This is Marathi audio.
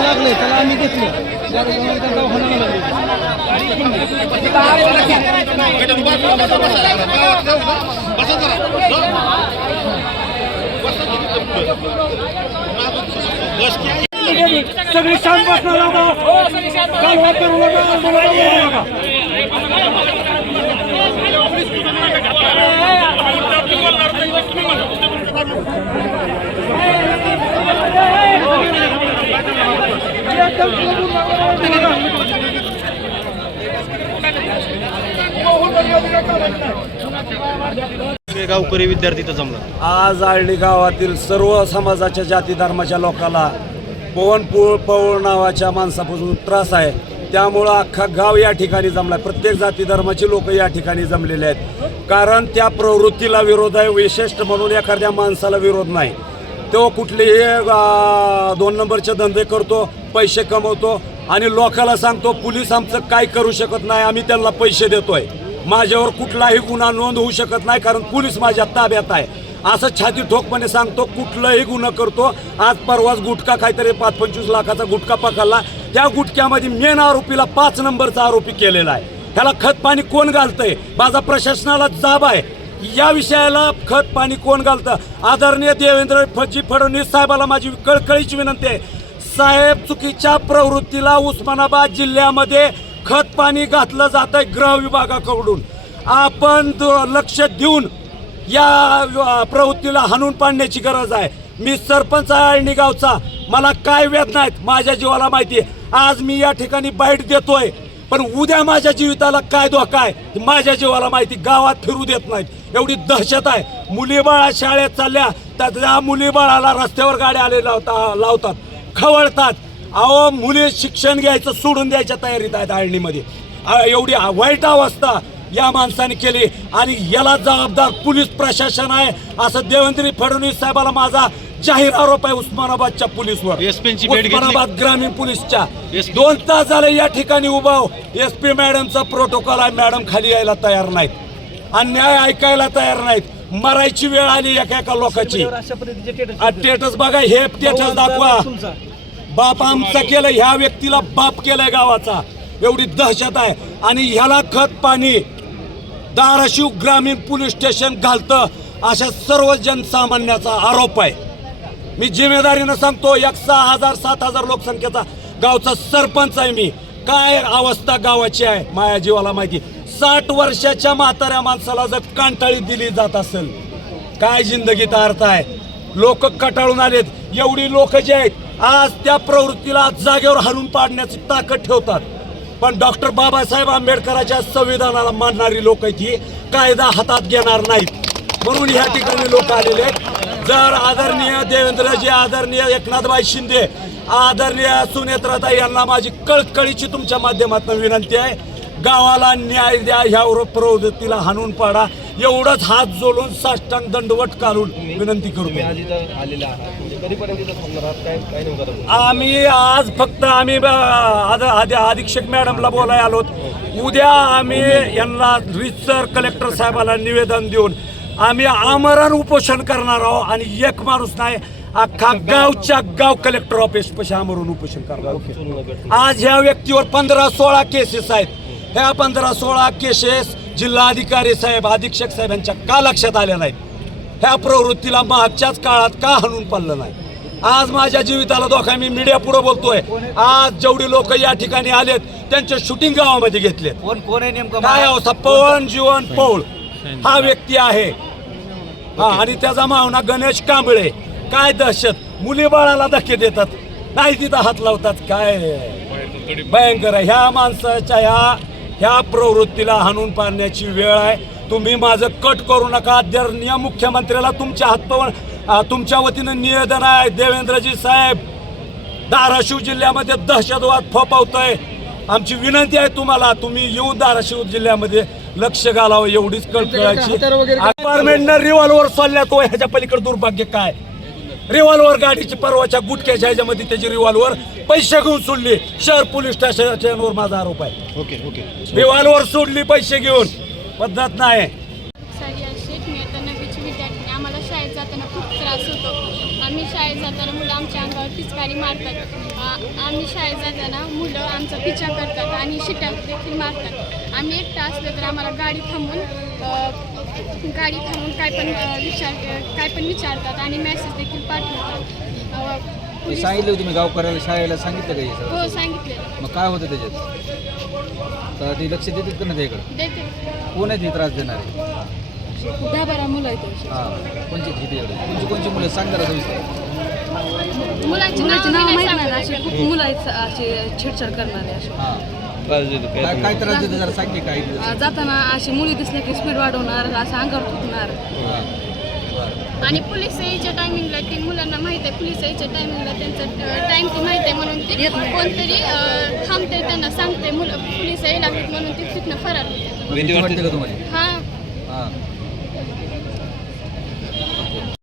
लागले त्याला आम्ही घेतलं सगळी शांत बसणार गावकरी विद्यार्थी तर जमला। आज आळणी गावातील सर्व समाजाच्या जाती धर्माच्या लोकांना पवन नावाच्या माणसापासून त्रास आहे, त्यामुळं अख्खा गाव या ठिकाणी जमला। प्रत्येक जाती धर्माचे लोक या ठिकाणी जमलेले आहेत, कारण त्या प्रवृत्तीला विरोध आहे। विशिष्ट म्हणून एखाद्या माणसाला विरोध नाही, तो कुठलेही 2 नंबरचे धंदे करतो, पैसे कमवतो आणि लोकांना सांगतो पोलीस आमचं काय करू शकत नाही, आम्ही त्यांना पैसे देतोय, माझ्यावर कुठलाही गुन्हा नोंद होऊ शकत नाही कारण पोलीस माझ्या ताब्यात आहे, असं छाती ठोकपणे सांगतो। कुठलाही गुन्हा करतो। आज परवाच गुटखा काहीतरी 5-25 लाखाचा गुटखा पकडला, त्या गुटख्यामध्ये मेन आरोपीला 5 नंबरचा आरोपी केलेला आहे। ह्याला खत पाणी कोण घालतंय? माझा प्रशासनाला जाब आहे, या विषयाला खत पाणी कोण घालतं? आदरणीय देवेंद्र फडणवीस साहेबाला माझी कळकळीची विनंती आहे, साहेब चुकीच्या प्रवृत्तीला उस्मानाबाद जिल्ह्यामध्ये खत पाणी घातलं जात आहे गृह विभागाकडून। आपण लक्ष देऊन या प्रवृत्तीला हाणून पाडण्याची गरज आहे। मी सरपंच आहे आळणी गावचा, मला काय वेदना आहेत माझ्या जीवाला माहिती आहे। आज मी या ठिकाणी बाईट देतोय, पण उद्या माझ्या जीविताला काय धोका आहे माझ्या जीवाला माहिती। गावात फिरू देत नाहीत, एवढी दहशत आहे। मुली बाळा शाळेत चालल्या तर त्या मुली बाळाला रस्त्यावर गाड्या आले लावतात, खवळतात। अहो, मुली शिक्षण घ्यायचं सोडून द्यायच्या तयारीत आहेत आळणीमध्ये। एवढी वाईट अवस्था या माणसाने केली आणि याला जबाबदार पोलीस प्रशासन आहे, असं देवेंद्र फडणवीस साहेबाला माझा जाहीर आरोप आहे। उस्मानाबादच्या पोलीसवर, उस्मानाबाद ग्रामीण पोलीसच्या 2 तास झाले या ठिकाणी उभा। SP मॅडमचा प्रोटोकॉल आहे, मॅडम खाली यायला तयार नाहीत, अन्याय ऐकायला तयार नाहीत। मरायची वेळ आली एका लोकांची। स्टेटस बघा, हे स्टेटस दाखवा, बाप आमचा केलं, ह्या व्यक्तीला बाप केलाय गावाचा। एवढी दहशत आहे आणि ह्याला खत पाणी धाराशिव ग्रामीण पोलीस स्टेशन घालतं, अशा सर्व जनसामान्याचा आरोप आहे। मी जिम्मेदारीनं सांगतो, 6,000-7,000 लोकसंख्येचा गावचा सरपंच आहे मी। काय अवस्था गावाची आहे माझ्या जीवाला माहिती। 60 वर्षाच्या म्हाताऱ्या माणसाला जर कांटाळी दिली जात असेल, काय जिंदगीचा अर्थ आहे? लोक कटाळून आलेत। एवढी लोक जे आहेत आज त्या प्रवृत्तीला जागेवर हाणून पाडण्याची ताकद ठेवतात, पण डॉक्टर बाबासाहेब आंबेडकरांच्या संविधानाला मानणारी लोक ही कायदा हातात घेणार नाहीत, म्हणून ह्या ठिकाणी लोक आलेले आहेत। जर आदरणीय देवेंद्रजी, आदरणीय एकनाथभाई शिंदे, आदरणीय सुनेत्राताई यांना माझी कळकळीची तुमच्या माध्यमातून विनंती आहे, गावाला न्याय द्या, ह्या प्रवृत्तीला हाणून पाडा, एवढंच हात जोडून साष्टांग दंडवट काढून विनंती करतो। आम्ही आज फक्त अधीक्षक मॅडमला बोलायला आलो, उद्या आम्ही यांना रीतसर कलेक्टर साहेबाला निवेदन देऊन आम्ही आमरण उपोषण करणार आहोत आणि एक माणूस नाही, अख्खा गावच्या गाव कलेक्टर ऑफिस पाशी आमरण उपोषण करणार। आज ह्या व्यक्तीवर 15-16 केसेस आहेत, ह्या 15-16 केसेस जिल्हाधिकारी साहेब, अधीक्षक साहेब यांच्या का लक्षात आल्या नाहीत? ह्या प्रवृत्तीला मागच्याच काळात का हाणून पाडलं नाही? आज माझ्या जीविताला धोका, मी मीडिया पुढे बोलतोय। आज जेवढी लोक या ठिकाणी आलेत त्यांचे शूटिंग गावामध्ये घेतलेत। कोण आहे नेमकं? काय अवस्था? पवन जीवन पौळ हा व्यक्ती आहे, आणि त्याचा मावना गणेश कांबळे। काय दहशत, मुली बाळाला धक्के देतात, नाही तिथं हात लावतात. काय भयंकर आहे. ह्या माणसाच्या ह्या प्रवृत्तीला हाणून पाडण्याची वेळ आहे. तुम्ही माझं कट करू नका. आदरणीय मुख्यमंत्र्याला तुमच्या तुमच्या वतीनं निवेदन आहे. देवेंद्रजी साहेब, धाराशिव जिल्ह्यामध्ये दहशतवाद फोफावतोय. आमची विनंती आहे तुम्हाला, तुम्ही येऊन धाराशिव जिल्ह्यामध्ये लक्ष घालावं, एवढीच कळकळायची. अपार्टमेंटनं रिव्हॉल्वर सोडल्या तो ह्याच्या पलीकडे दुर्भाग्य काय. रिव्हॉल्वर गाडीची परवाच्या गुटक्याच्या ह्याच्यामध्ये त्याची रिव्हॉल्वर पैसे घेऊन सोडली. शहर पोलीस स्टेशनवर माझा आरोप आहे. Okay okay. रिव्हॉल्वर सोडली पैसे घेऊन, पद्धत नाही. सारिया शेख, मी आता नववीची विद्यार्थी. आम्हाला शाळेत जाताना खूप त्रास होतो. आम्ही शाळेत जाताना मुलं आमच्या अंगावर पिचकारी मारतात. आम्ही शाळेत जाताना मुलं आमचा पिछा करतात आणि शिट्या देखील मारतात. आम्ही एकटा असलं तर आम्हाला गाडी थांबून काय पण विचारतात आणि मेसेज देखील पाठवतात. पोलीस- सांगितलं तुम्ही गावकऱ्याला शाळेला सांगितलं का हे सगळं? हो, सांगितले. मग काय होतं त्याच्यात? तर ते लक्ष देतात का नाही त्याकडे? देते. कोण आहे ते त्रास देणारे? 10-12 मुलं आहेत. हां, कोणची किती एवढे कोणची मुलं सांग जरा सविस्तर. मुलांची नाव माहीत नाही. असे खूप मुलं आहेत असे छेडछाड करणारे असे. हां, काय त्रास देते जरा सांग की काय. जाताना अशी मुली दिसल्या की स्पीड वाढवणार, असं अंगावर थुकणार. आणि पोलीस यायच्या टायमिंगला ती मुलांना माहिती आहे. पोलीस यायच्या टायमिंगला त्यांचं टाइम ती माहिती आहे म्हणून ते कोणतरी थांबते, त्यांना सांगते मुलं पोलीस यायला लागतात म्हणून ते तिथनं फरार होते. भीती वाटते का तुम्हाला? हां. हां.